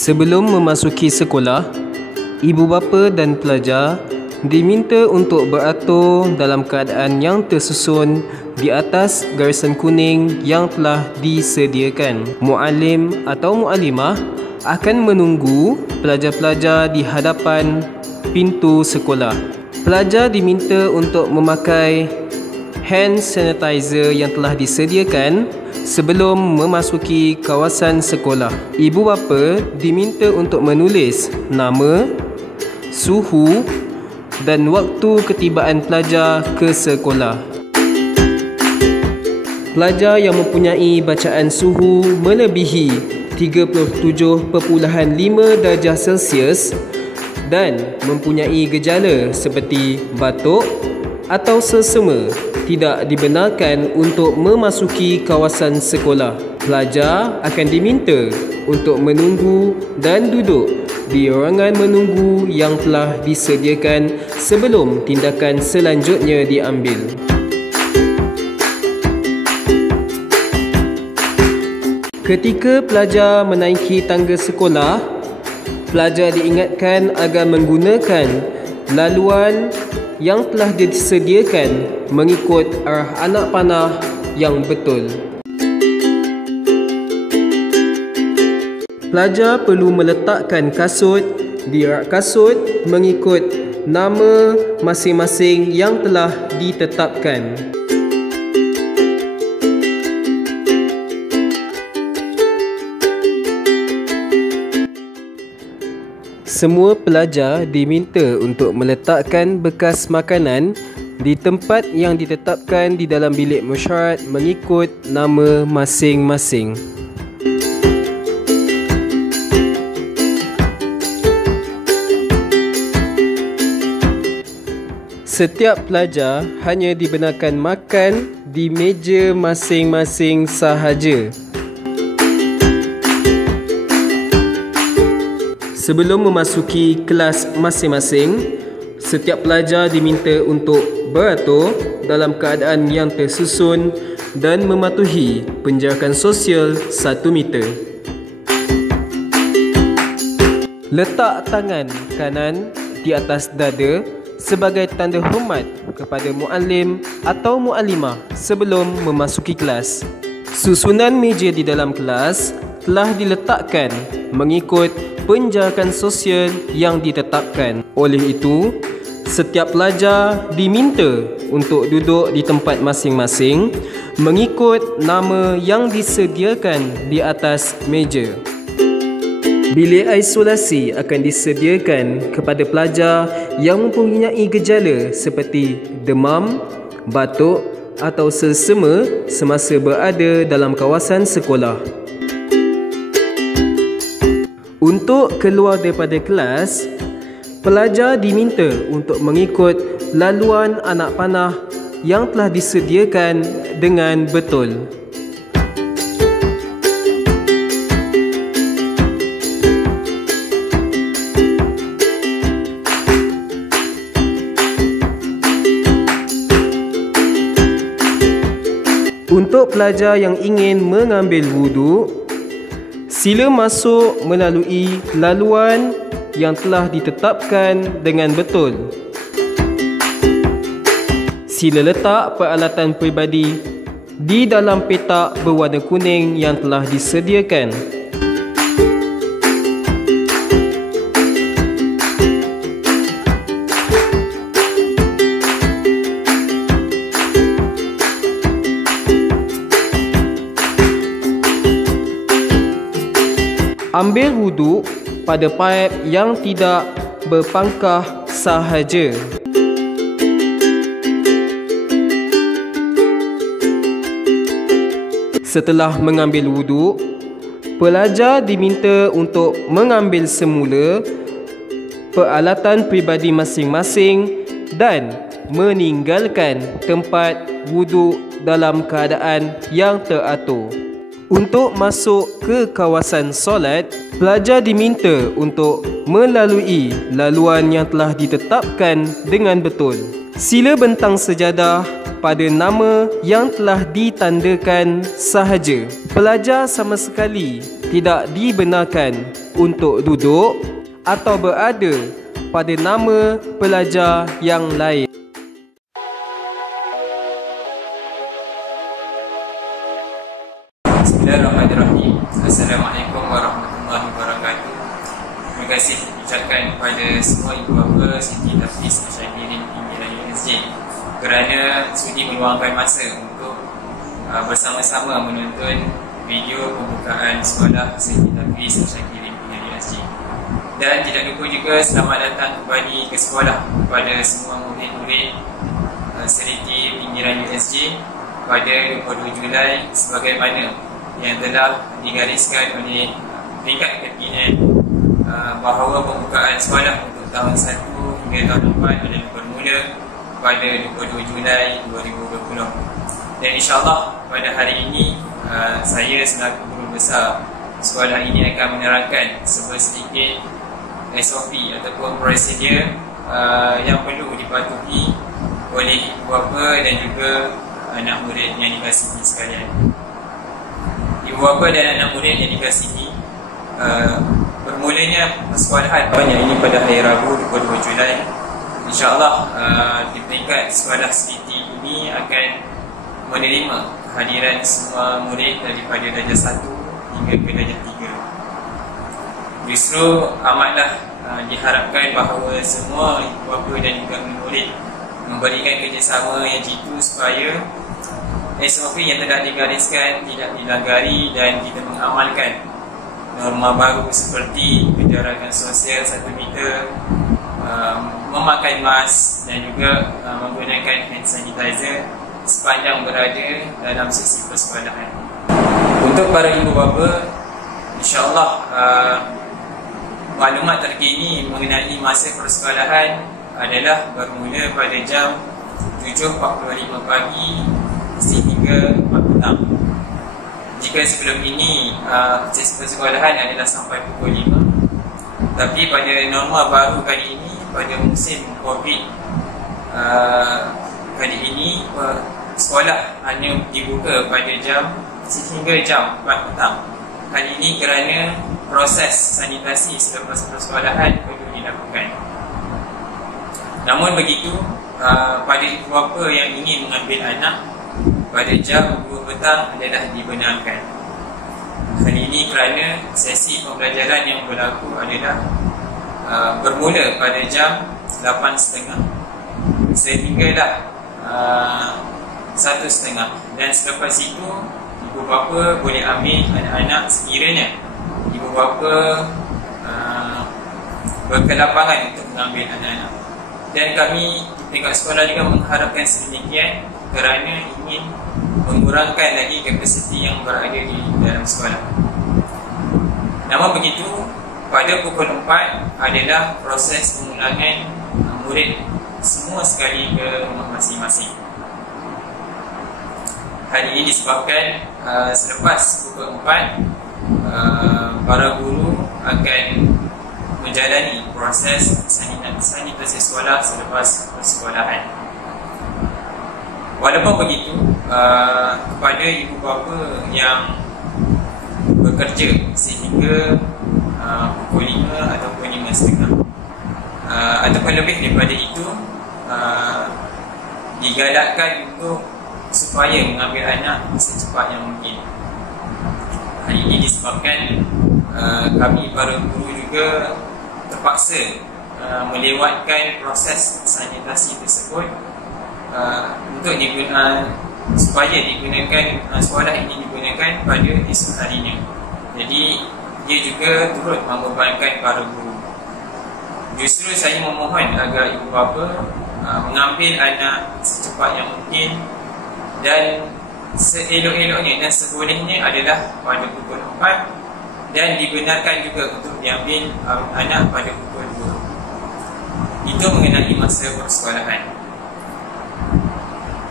Sebelum memasuki sekolah, ibu bapa dan pelajar diminta untuk beratur dalam keadaan yang tersusun di atas garisan kuning yang telah disediakan. Muallim atau muallimah akan menunggu pelajar-pelajar di hadapan pintu sekolah. Pelajar diminta untuk memakai hand sanitizer yang telah disediakan sebelum memasuki kawasan sekolah. Ibu bapa diminta untuk menulis nama, suhu dan waktu ketibaan pelajar ke sekolah. Pelajar yang mempunyai bacaan suhu melebihi 37.5 darjah Celsius dan mempunyai gejala seperti batuk atau selsema tidak dibenarkan untuk memasuki kawasan sekolah. Pelajar akan diminta untuk menunggu dan duduk di ruangan menunggu yang telah disediakan sebelum tindakan selanjutnya diambil. Ketika pelajar menaiki tangga sekolah, pelajar diingatkan agar menggunakan laluan yang telah disediakan mengikut arah anak panah yang betul. Pelajar perlu meletakkan kasut di rak kasut mengikut nama masing-masing yang telah ditetapkan. Semua pelajar diminta untuk meletakkan bekas makanan di tempat yang ditetapkan di dalam bilik mesyuarat mengikut nama masing-masing. Setiap pelajar hanya dibenarkan makan di meja masing-masing sahaja. Sebelum memasuki kelas masing-masing, setiap pelajar diminta untuk beratur dalam keadaan yang tersusun dan mematuhi penjarakan sosial 1 meter. Letak tangan kanan di atas dada sebagai tanda hormat kepada muallim atau muallimah sebelum memasuki kelas. Susunan meja di dalam kelas telah diletakkan mengikut penjarakan sosial yang ditetapkan. Oleh itu, setiap pelajar diminta untuk duduk di tempat masing-masing mengikut nama yang disediakan di atas meja. Bilik isolasi akan disediakan kepada pelajar yang mempunyai gejala seperti demam, batuk atau selsema semasa berada dalam kawasan sekolah. Untuk keluar daripada kelas, pelajar diminta untuk mengikut laluan anak panah yang telah disediakan dengan betul. Untuk pelajar yang ingin mengambil wuduk, sila masuk melalui laluan yang telah ditetapkan dengan betul. Sila letak peralatan peribadi di dalam petak berwarna kuning yang telah disediakan. Ambil wuduk pada paip yang tidak berpangkah sahaja. Setelah mengambil wuduk, pelajar diminta untuk mengambil semula peralatan peribadi masing-masing dan meninggalkan tempat wuduk dalam keadaan yang teratur. Untuk masuk ke kawasan solat, pelajar diminta untuk melalui laluan yang telah ditetapkan dengan betul. Sila bentang sejadah pada nama yang telah ditandakan sahaja. Pelajar sama sekali tidak dibenarkan untuk duduk atau berada pada nama pelajar yang lain. Bismillahirrahmanirrahim. Assalamualaikum warahmatullahi wabarakatuh. Terima kasih ucapkan kepada semua ibu bapa Siti Tafiz Musyafirin pimpinan USJ kerana sudi meluangkan masa untuk bersama-sama menonton video pembukaan sekolah Siti Tafiz Musyafirin pimpinan USJ. Dan tidak lupa juga selamat datang kembali ke sekolah kepada semua murid-murid Seriti pinggiran USJ pada 22 Julai sebagaimana yang telah digariskan oleh peringkat pimpinan bahawa pembukaan sekolah untuk tahun 1 hingga tahun 4 adalah bermula pada 22 Julai 2020. Dan insyaAllah pada hari ini saya selaku guru besar sekolah ini akan menerangkan sedikit SOP ataupun prosedur yang perlu dipatuhi oleh ibu bapa dan juga anak murid yang dikasihi sekalian. Ibu bapa dan anak murid yang dikasihi, bermulanya persekolahan yang ini pada hari Rabu 22 Julai. InsyaAllah di peringkat sekolah Siti ini akan menerima kehadiran semua murid daripada darjah 1 hingga ke darjah 3. Justru amatlah diharapkan bahawa semua ibu bapa dan juga murid memberikan kerjasama yang jitu supaya SOP yang telah digariskan tidak dilanggar dan kita mengamalkan norma baru seperti penjarakan sosial 1 meter, memakai mask dan juga menggunakan hand sanitizer sepanjang berada dalam sesi persekolahan. Untuk para ibu bapa, insyaAllah maklumat terkini mengenai masa persekolahan adalah bermula pada jam 7.45 pagi sehingga 4 petang. Jika sebelum ini sesi persekolahan adalah sampai pukul 5, tapi pada norma baru kali ini, pada musim COVID kali ini, sekolah hanya dibuka pada jam sehingga jam 4 petang. Kali ini kerana proses sanitasi selepas persekolahan perlu dilakukan. Namun begitu, pada ibu bapa yang ingin mengambil anak pada jam 2 petang adalah dibenarkan. Hal ini kerana sesi pembelajaran yang berlaku adalah bermula pada jam 8.30 sehinggalah 1.30, dan selepas itu ibu bapa boleh ambil anak-anak sekiranya ibu bapa berkelapangan untuk mengambil anak-anak. Dan kami di peringkat sekolah juga mengharapkan sedemikian kerana ingin mengurangkan lagi kapasiti yang berada di dalam sekolah. Namun begitu, pada pukul 4 adalah proses pemulangan murid semua sekali ke rumah masing-masing. Hal ini disebabkan selepas pukul 4 para guru akan menjalani proses sanitasi sekolah selepas persekolahan. Walaupun begitu, kepada ibu bapa yang bekerja sehingga pukul 5 ataupun 5.30 ataupun lebih daripada itu, digalakkan untuk supaya mengambil anak secepat yang mungkin. Hal ini disebabkan kami para guru juga terpaksa melewatkan proses sanitasi tersebut untuk supaya sekolah ini digunakan pada esok harinya. Jadi dia juga turut membebankan para guru. Justru saya memohon agar ibu bapa mengambil anak secepat yang mungkin, dan seelok-eloknya dan sebolehnya adalah pada pukul 4, dan dibenarkan juga untuk diambil anak pada pukul 2. Itu mengenai masa persekolahan.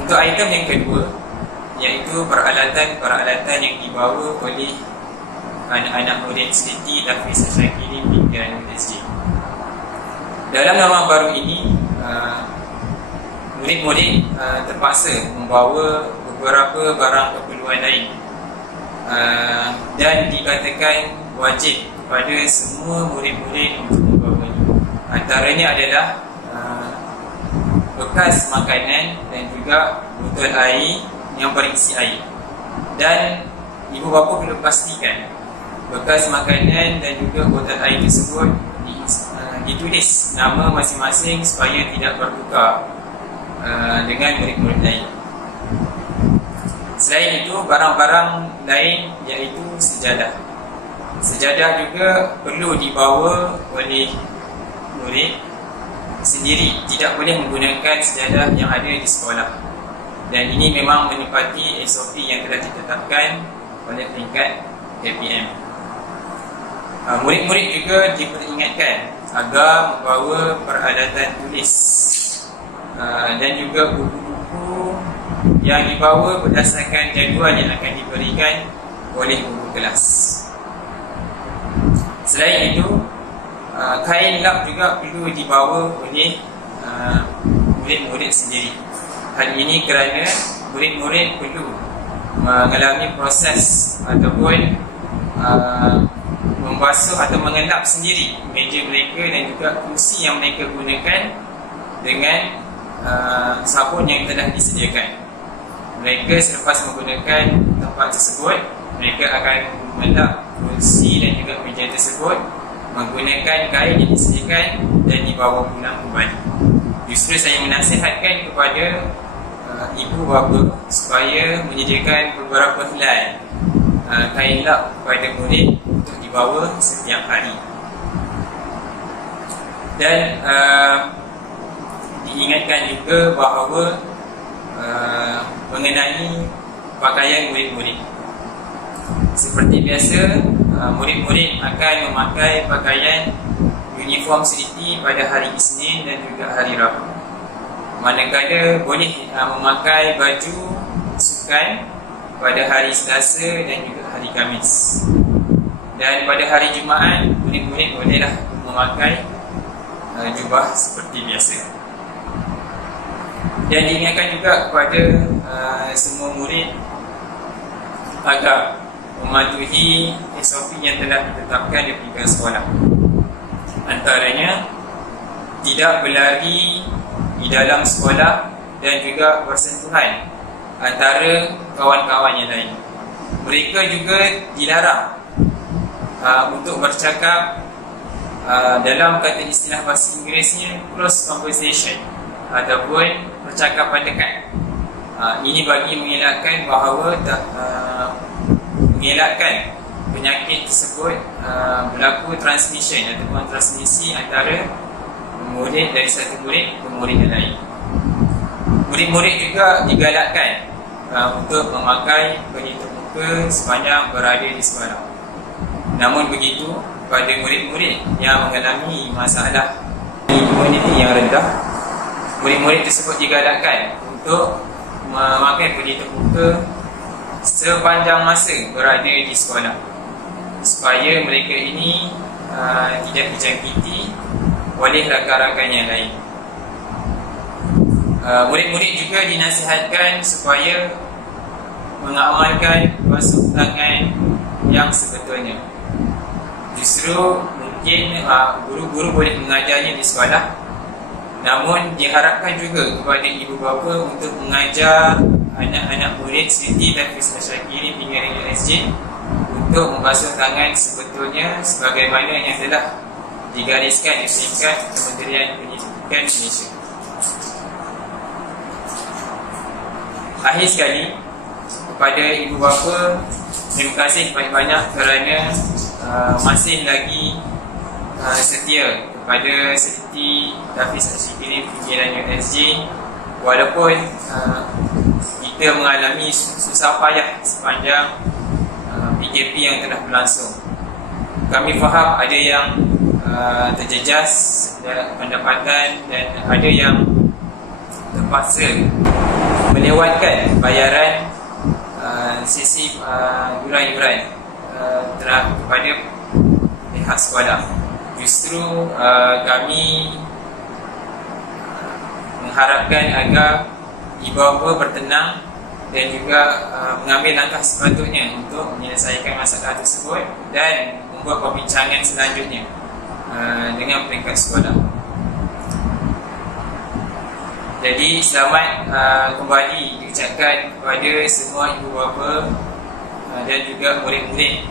Untuk item yang kedua, iaitu peralatan yang dibawa oleh anak-anak murid Siti Tafiz Musyafirin pinggiran USJ. Dalam norma baru ini, murid-murid terpaksa membawa beberapa barang keperluan lain, dan dikatakan wajib kepada semua murid-murid untuk membawanya. Antaranya adalah bekas makanan dan juga botol air yang berisi air. Dan ibu bapa perlu pastikan bekas makanan dan juga botol air tersebut ditulis nama masing-masing supaya tidak bertukar dengan murid-murid lain. Selain itu, barang-barang lain iaitu sejadah. Sejadah juga perlu dibawa oleh murid sendiri, tidak boleh menggunakan sejadah yang ada di sekolah. Dan ini memang menepati SOP yang telah ditetapkan oleh peringkat APM. Murid-murid juga diperingatkan agar membawa peralatan tulis dan juga buku-buku yang dibawa berdasarkan jadual yang akan diberikan oleh guru kelas. Selain itu, kain lap juga perlu dibawa oleh murid-murid sendiri. Hal ini kerana murid-murid perlu mengalami proses ataupun membasuh atau mengelap sendiri meja mereka dan juga kursi yang mereka gunakan dengan sabun yang telah disediakan. Mereka selepas menggunakan tempat tersebut, mereka akan melap kursi dan juga meja tersebut menggunakan kain yang disediakan dan dibawa pulang kembali. Justru saya menasihatkan kepada ibu bapa supaya menyediakan beberapa helai kain lap kepada murid untuk dibawa setiap hari. Dan diingatkan juga bahawa mengenai pakaian murid-murid. Seperti biasa, murid-murid akan memakai pakaian uniform seliti pada hari Isnin dan juga hari Rabu. Manakala boleh memakai baju sukan pada hari Selasa dan juga hari Khamis. Dan pada hari Jumaat, murid-murid bolehlah memakai jubah seperti biasa. Dan diingatkan juga kepada semua murid agar mematuhi SOP yang telah ditetapkan di peringkat sekolah. Antaranya, tidak berlari di dalam sekolah dan juga bersentuhan antara kawan-kawan yang lain. Mereka juga dilarang untuk bercakap dalam kata istilah bahasa Inggerisnya close conversation ataupun percakapan dekat. Ini bagi mengelakkan bahawa mengelakkan penyakit tersebut berlaku transmission ataupun transmisi antara murid dari satu murid ke murid yang lain. Murid-murid juga digalakkan untuk memakai pelitup muka sepanjang berada di sekolah. Namun begitu, pada murid-murid yang mengalami masalah imuniti yang rendah, murid-murid tersebut digalakkan untuk memakai pelitup muka sepanjang masa berada di sekolah, supaya mereka ini tidak dijangkiti oleh rakan-rakan yang lain. Murid-murid juga dinasihatkan supaya mengamalkan basuh tangan yang sebetulnya. Justru mungkin guru-guru boleh mengajarnya di sekolah, namun diharapkan juga kepada ibu bapa untuk mengajar anak-anak murid Siti Hafiz Asyakiri Pinggir USJ untuk membasuh tangan sebetulnya sebagaimana yang telah digariskan di peringkat Kementerian Pendidikan Malaysia. Akhir sekali, kepada ibu bapa, terima kasih banyak-banyak kerana masih lagi setia kepada Siti Hafiz Asyakiri Pinggiran USJ walaupun kita mengalami susah payah sepanjang PKP yang telah berlangsung. Kami faham ada yang terjejas pendapatan dan ada yang terpaksa melewatkan bayaran sisi yuran-yuran kepada pihak sekolah. Justru kami mengharapkan agar ibu-bapa bertenang dan juga mengambil langkah sepatutnya untuk menyelesaikan masalah tersebut dan membuat perbincangan selanjutnya dengan peringkat sekolah. Jadi selamat kembali diucapkan kepada semua ibu bapa dan juga murid-murid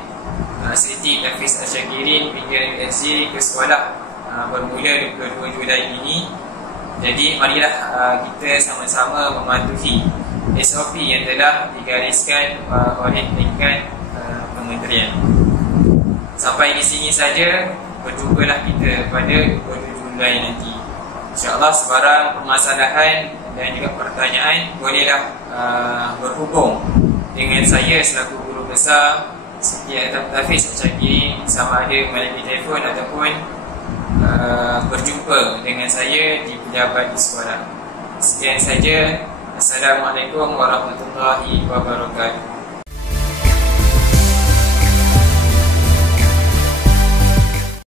Siti Tafiz Asyakirin Pinggiran USJ ke sekolah bermula 22 Julai ini. Jadi marilah kita sama-sama mematuhi SOP yang telah digariskan oleh peringkat kementerian. Sampai di sini saja, berjumpalah kita pada 22 Julai nanti. InsyaAllah sebarang permasalahan dan juga pertanyaan bolehlah berhubung dengan saya selaku guru besar Siti Tafiz Asyakirin, sama ada melalui telefon ataupun berjumpa dengan saya di pejabat di sekolah. Sekian saja. Assalamualaikum warahmatullahi wabarakatuh.